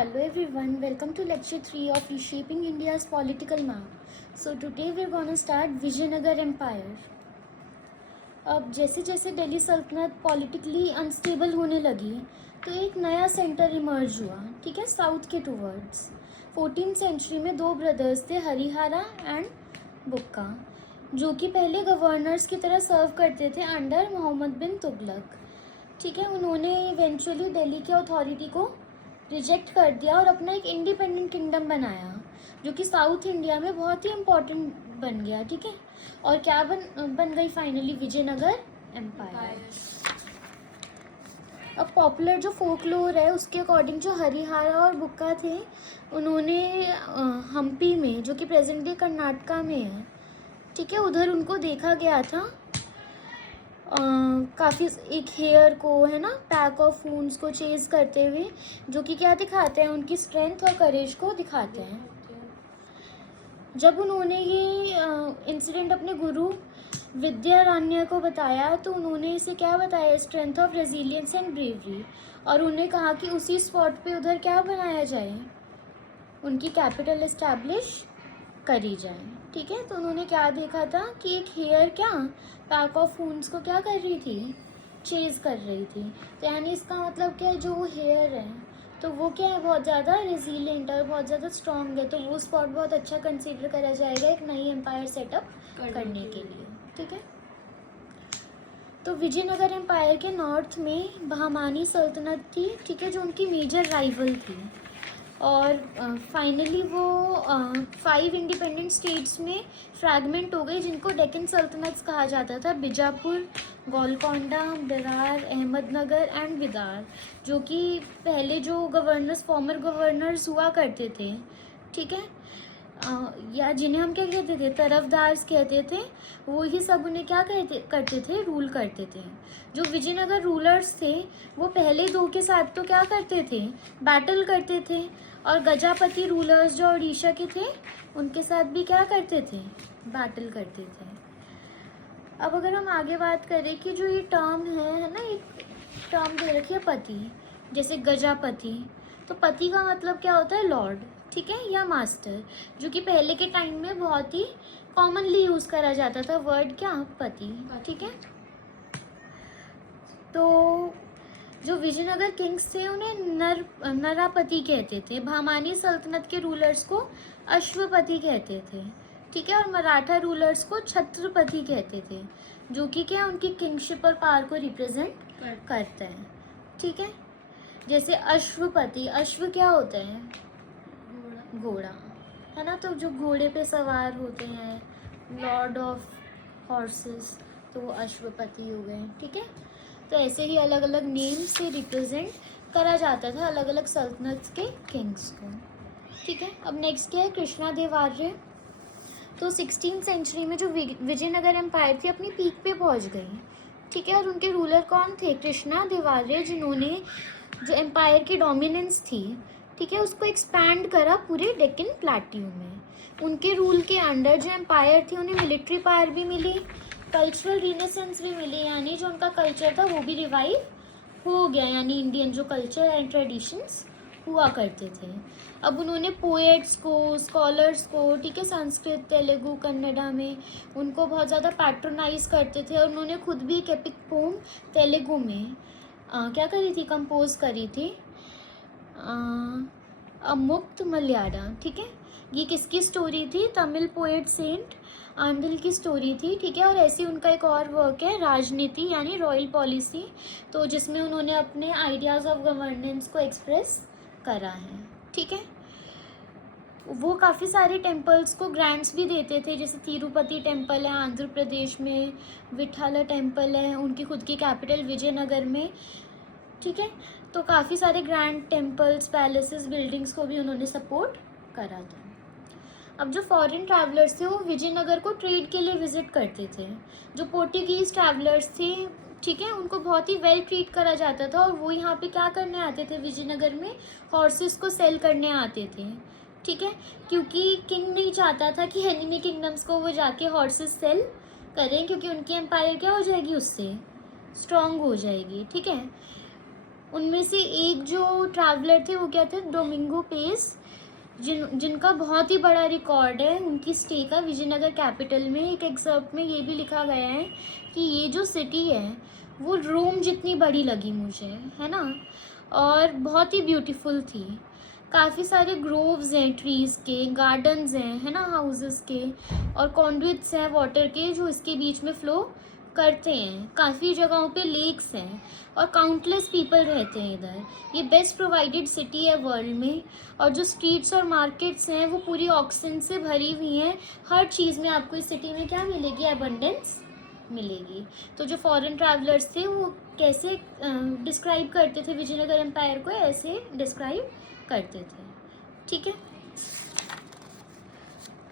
Hello everyone, welcome to lecture 3 of Reshaping India's Political Map. So today we're going to start Vijayanagar Empire. अब जैसे जैसे दिल्ली सल्तनत politically unstable होने लगी तो एक नया सेंटर इमर्ज हुआ, ठीक है, साउथ के टूवर्ड्स। 14th सेंचुरी में दो ब्रदर्स थे, हरिहरा एंड बुक्का, जो कि पहले गवर्नर्स की तरह सर्व करते थे अंडर मोहम्मद बिन तुगलक, ठीक है। उन्होंने इवेंचुअली दिल्ली की अथॉरिटी को रिजेक्ट कर दिया और अपना एक इंडिपेंडेंट किंगडम बनाया, जो कि साउथ इंडिया में बहुत ही इम्पोर्टेंट बन गया, ठीक है। और क्या बन गई फाइनली? विजयनगर एम्पायर। अब पॉपुलर जो फोकलोर है उसके अकॉर्डिंग जो हरिहरा और बुक्का थे, उन्होंने हम्पी में, जो कि प्रेजेंट डे कर्नाटका में है, ठीक है, उधर उनको देखा गया था काफ़ी एक हेयर को, है ना, पैक ऑफ फून्स को चेज करते हुए, जो कि क्या दिखाते हैं? उनकी स्ट्रेंथ और करेज को दिखाते हैं। जब उन्होंने ये इंसिडेंट अपने गुरु विद्यारण्य को बताया तो उन्होंने इसे क्या बताया? Strength of resilience and bravery. और उन्होंने कहा कि उसी स्पॉट पे उधर क्या बनाया जाए? उनकी कैपिटल इस्टेब्लिश करी जाए, ठीक है। तो उन्होंने क्या देखा था कि एक हेयर क्या पैक ऑफ फून्स को क्या कर रही थी? चेज कर रही थी। तो यानी इसका मतलब क्या है? जो वो हेयर है तो वो क्या है? बहुत ज़्यादा रेजिलियंट और बहुत ज़्यादा स्ट्रॉन्ग है, तो वो स्पॉट बहुत अच्छा कंसीडर करा जाएगा एक नई एम्पायर सेटअप करने के लिए, ठीक है। तो विजयनगर एम्पायर के नॉर्थ में बहमानी सल्तनत थी, ठीक है, जो उनकी मेजर राइवल थी। और फाइनली वो 5 इंडिपेंडेंट स्टेट्स में फ्रैगमेंट हो गई, जिनको डेक्कन सल्तनत्स कहा जाता था। बीजापुर, गोलकोंडा, बेरार, अहमदनगर एंड विदार, जो कि पहले जो गवर्नर्स, फॉर्मर गवर्नर्स हुआ करते थे, ठीक है, या जिन्हें हम क्या कहते थे? तरफदार्स कहते थे। वो ही सब उन्हें क्या करते थे? रूल करते थे। जो विजयनगर रूलर्स थे वो पहले दो के साथ तो क्या करते थे? बैटल करते थे। और गजापति रूलर्स जो उड़ीसा के थे उनके साथ भी क्या करते थे? बैटल करते थे। अब अगर हम आगे बात करें कि जो ये टर्म है ना, एक टर्म दे रखी है पति, जैसे गजापति, तो पति का मतलब क्या होता है? लॉर्ड, ठीक है, या मास्टर, जो कि पहले के टाइम में बहुत ही कॉमनली यूज करा जाता था वर्ड क्या? पति, ठीक है। तो जो विजयनगर किंग्स थे उन्हें नरापति कहते थे। भामानी सल्तनत के रूलर्स को अश्वपति कहते थे, ठीक है। और मराठा रूलर्स को छत्रपति कहते थे, जो कि क्या? उनकी किंगशिप और पावर को रिप्रेजेंट करते हैं, ठीक है। जैसे अश्वपति, अश्व क्या होता है? घोड़ा, है ना। तो जो घोड़े पे सवार होते हैं, लॉर्ड ऑफ हॉर्सेस, तो वो अश्वपति हो गए, ठीक है। तो ऐसे ही अलग अलग नेम से रिप्रेजेंट करा जाता था अलग अलग सल्तनत के किंग्स को, ठीक है। अब नेक्स्ट क्या है? कृष्णादेव आर्य। तो 16th सेंचुरी में जो विजयनगर एम्पायर थी अपनी पीक पे पहुंच गई, ठीक है। और उनके रूलर कौन थे? कृष्णादेव आर्य, जिन्होंने जो एम्पायर की डोमिनेंस थी, ठीक है, उसको एक्सपैंड करा पूरे डेक्कन प्लेट्यू में। उनके रूल के अंडर जो एम्पायर थी उन्हें मिलिट्री पावर भी मिली, कल्चरल रिनेसेंस भी मिली, यानी जो उनका कल्चर था वो भी रिवाइव हो गया, यानी इंडियन जो कल्चर एंड ट्रेडिशंस हुआ करते थे। अब उन्होंने पोएट्स को, स्कॉलर्स को, ठीक है, संस्कृत, तेलुगु, कन्नड़ा में उनको बहुत ज़्यादा पैट्रोनाइज करते थे। और उन्होंने खुद भी एक एपिक पोम तेलुगु में क्या करी थी? कंपोज करी थी, अमुक्त मलयाड़ा, ठीक है। ये किसकी स्टोरी थी? तमिल पोएट सेंट आंडल की स्टोरी थी, ठीक है। और ऐसी उनका एक और वर्क है राजनीति यानी रॉयल पॉलिसी, तो जिसमें उन्होंने अपने आइडियाज़ ऑफ गवर्नेंस को एक्सप्रेस करा है, ठीक है। वो काफ़ी सारे टेम्पल्स को ग्रांट्स भी देते थे, जैसे तिरुपति टेम्पल है आंध्र प्रदेश में, विठाला टेम्पल है उनकी खुद की कैपिटल विजयनगर में, ठीक है। तो काफ़ी सारे ग्रैंड टेम्पल्स, पैलेसेस, बिल्डिंग्स को भी उन्होंने सपोर्ट करा था। अब जो फॉरेन ट्रैवलर्स थे वो विजयनगर को ट्रेड के लिए विजिट करते थे। जो पोर्टुगीज ट्रैवलर्स थे, ठीक है, उनको बहुत ही वेल ट्रीट करा जाता था। और वो यहाँ पे क्या करने आते थे? विजयनगर में हॉर्सेस को सेल करने आते थे, ठीक है, क्योंकि किंग नहीं चाहता था कि एनिमी किंगडम्स को वो जाके हॉर्सेस सेल करें, क्योंकि उनकी एम्पायर क्या हो जाएगी? उससे स्ट्रॉन्ग हो जाएगी, ठीक है। उनमें से एक जो ट्रैवलर थे वो क्या थे, डोमिंगो पेस, जिनका बहुत ही बड़ा रिकॉर्ड है उनकी स्टे का विजयनगर कैपिटल में। एक एक्सर्प्ट में ये भी लिखा गया है कि ये जो सिटी है वो रोम जितनी बड़ी लगी मुझे, है ना, और बहुत ही ब्यूटीफुल थी। काफ़ी सारे ग्रोव्स हैं, ट्रीज़ के, गार्डन्स हैं, है ना, हाउसेस के, और कॉन्डुइट्स हैं वाटर के जो इसके बीच में फ़्लो करते हैं। काफ़ी जगहों पे लेक्स हैं और काउंटलेस पीपल रहते हैं इधर। ये बेस्ट प्रोवाइडेड सिटी है वर्ल्ड में, और जो स्ट्रीट्स और मार्केट्स हैं वो पूरी ऑक्सीजन से भरी हुई हैं। हर चीज़ में आपको इस सिटी में क्या मिलेगी, अबंडेंस मिलेगी। तो जो फॉरेन ट्रैवलर्स थे वो कैसे डिस्क्राइब करते थे विजयनगर एम्पायर को, ऐसे डिस्क्राइब करते थे। ठीक है,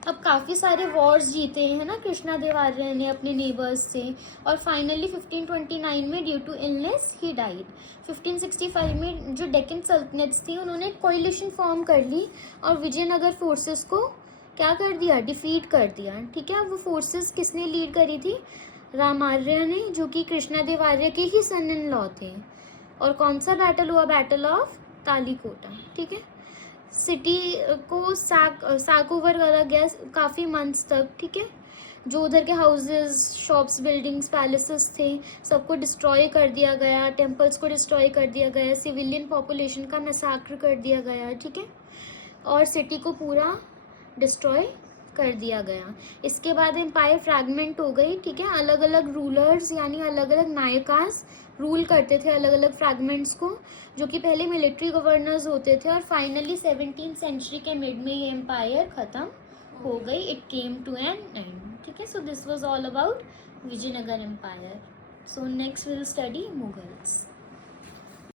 अब काफ़ी सारे वॉर्स जीते हैं ना कृष्णदेवराय ने अपने नेबर्स से, और फाइनली 1529 में due to illness he died. 1565 में जो डेक्कन सल्तनट्स थी उन्होंने कोलिशन फॉर्म कर ली और विजयनगर फोर्सेस को क्या कर दिया, डिफीट कर दिया। ठीक है, वो फोर्सेस किसने लीड करी थी, रामार्य ने, जो कि कृष्णदेवराय के ही सन इन लॉ थे। और कौन सा बैटल हुआ, बैटल ऑफ तालीकोटा। ठीक है, सिटी को सैक ओवर करा गया काफ़ी मंथ्स तक। ठीक है, जो उधर के हाउसेस, शॉप्स, बिल्डिंग्स, पैलेसेस थे सबको डिस्ट्रॉय कर दिया गया, टेम्पल्स को डिस्ट्रॉय कर दिया गया, सिविलियन पॉपुलेशन का मैसाक्र कर दिया गया। ठीक है, और सिटी को पूरा डिस्ट्रॉय कर दिया गया। इसके बाद एम्पायर फ्रैगमेंट हो गई। ठीक है, अलग अलग रूलर्स यानी अलग अलग नायकास रूल करते थे अलग अलग फ्रैगमेंट्स को, जो कि पहले मिलिट्री गवर्नर्स होते थे, और फाइनली 17th सेंचुरी के मिड में ये एम्पायर ख़त्म हो गई। It came to an end. ठीक है, so this was all about Vijayanagar empire. So next will study Mughals.